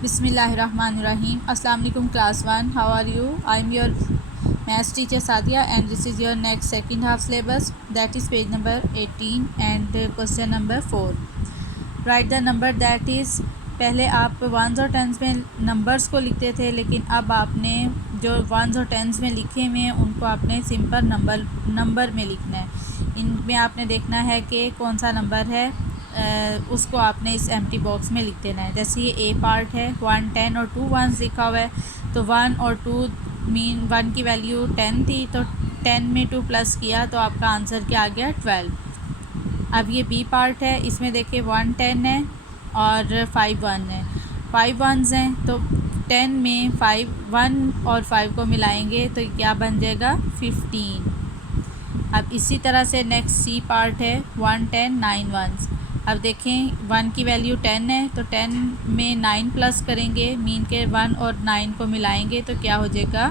Bismillahirrahmanirrahim. Assalamu alaikum class 1. How are you? I am your maths teacher Sadia and this is your next second half syllabus, that is page number 18 and question number 4. Write the number that is, पहले आप once और tense में numbers को लिखते थे, लेकिन अब आपने जो वंस और टेंस में लिखे हुए हैं उनको आपने सिंपल नंबर में लिखना है। इनमें आपने देखना है कि कौन सा नंबर है, उसको आपने इस एम्प्टी बॉक्स में लिख देना है। जैसे ये ए पार्ट है, 1 10 और 2 1 लिखा हुआ है, तो 1 और 2 मीन 1 की वैल्यू 10 थी, तो 10 में 2 प्लस किया तो आपका आंसर क्या आ गया 12। अब ये बी पार्ट है, इसमें देखिए 1 10 है और 5 1 है, 5 1s हैं, तो 10 में 5 1 और 5 को मिलाएंगे तो क्या बन जाएगा 15। अब इसी तरह से नेक्स्ट सी पार्ट है, 1 10 9 1s। अब देखें 1 की वैल्यू 10 है, तो 10 में 9 प्लस करेंगे, मीन के 1 और 9 को मिलाएंगे तो क्या हो जाएगा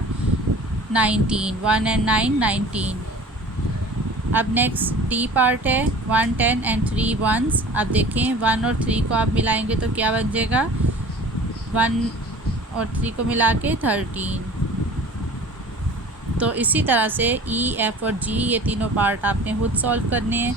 19। 1 एंड 9 19। अब नेक्स्ट डी पार्ट है, 1 10 एंड 3 1s। अब देखें 1 और 3 को आप मिलाएंगे तो क्या बन जाएगा 1 और 3 को मिला के 13। तो इसी तरह से ई एफ़ और जी ये तीनों पार्ट आपने खुद सॉल्व करने हैं।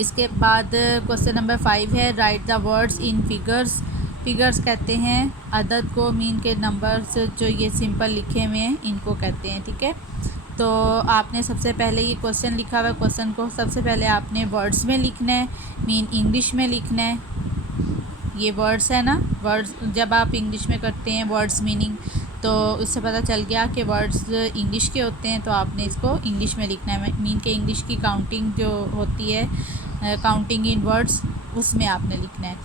इसके बाद क्वेश्चन नंबर 5 है, right the words in figures. Figures कहते हैं अदद को, मीन के नंबर्स जो ये सिंपल लिखे हुए हैं इनको कहते हैं, ठीक है। तो आपने सबसे पहले ये क्वेश्चन लिखा हुआ है, क्वेश्चन को सबसे पहले आपने वर्ड्स में लिखना है, मीन इंग्लिश में लिखना है। ये वर्ड्स है ना, वर्ड्स जब आप इंग्लिश में करते हैं वर्ड्स मीनिंग, तो उससे पता चल गया कि वर्ड्स इंग्लिश के होते हैं, तो आपने इसको इंग्लिश में लिखना है। मीन के इंग्लिश की काउंटिंग जो होती है, काउंटिंग इन वर्ड्स, उसमें आपने लिखना है।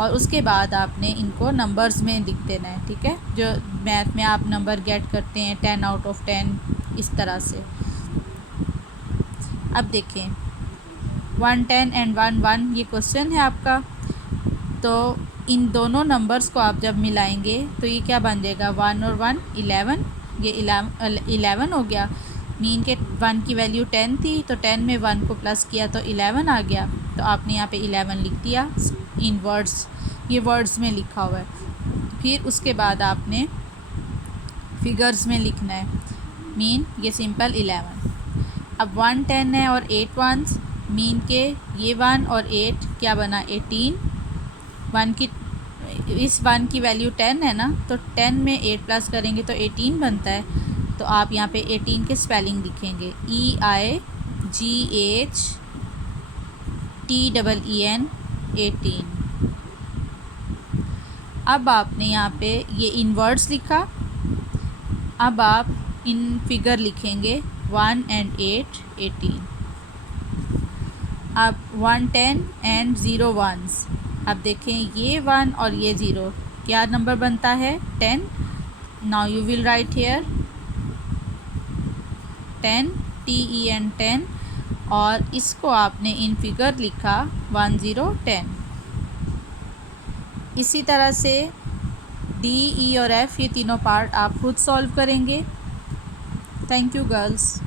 और उसके बाद आपने इनको नंबर्स में लिख देना है, ठीक है। जो मैथ में आप नंबर गेट करते हैं 10 आउट ऑफ 10, इस तरह से। अब देखें 1 10 एंड 1 1 ये क्वेश्चन है आपका, तो इन दोनों नंबर्स को आप जब मिलाएंगे तो ये क्या बन जाएगा 1 और 1 11, ये 11 हो गया। मीन के 1 की वैल्यू 10 थी, तो 10 में 1 को प्लस किया तो 11 आ गया, तो आपने यहाँ पे 11 लिख दिया इन वर्ड्स, ये वर्ड्स में लिखा हुआ है। फिर उसके बाद आपने फिगर्स में लिखना है, मीन ये सिंपल 11। अब 1 10 है और 8 1s, मीन के ये 1 और 8 क्या बना 18। 1 की इस 1 की वैल्यू 10 है ना, तो 10 में 8 प्लस करेंगे तो 18 बनता है। तो आप यहाँ पे 18 के स्पेलिंग लिखेंगे, EIGHTEEN 18। अब आपने यहाँ पे ये इन वर्ड्स लिखा, अब आप इन फिगर लिखेंगे 1 एंड 8 18। अब 1 10 एंड 0 1s। अब देखें ये 1 और ये 0 क्या नंबर बनता है 10। Now you will write here 10 TEN 10, और इसको आपने इन फिगर लिखा 1 0 10। इसी तरह से D E और F ये तीनों पार्ट आप खुद सॉल्व करेंगे। Thank you girls.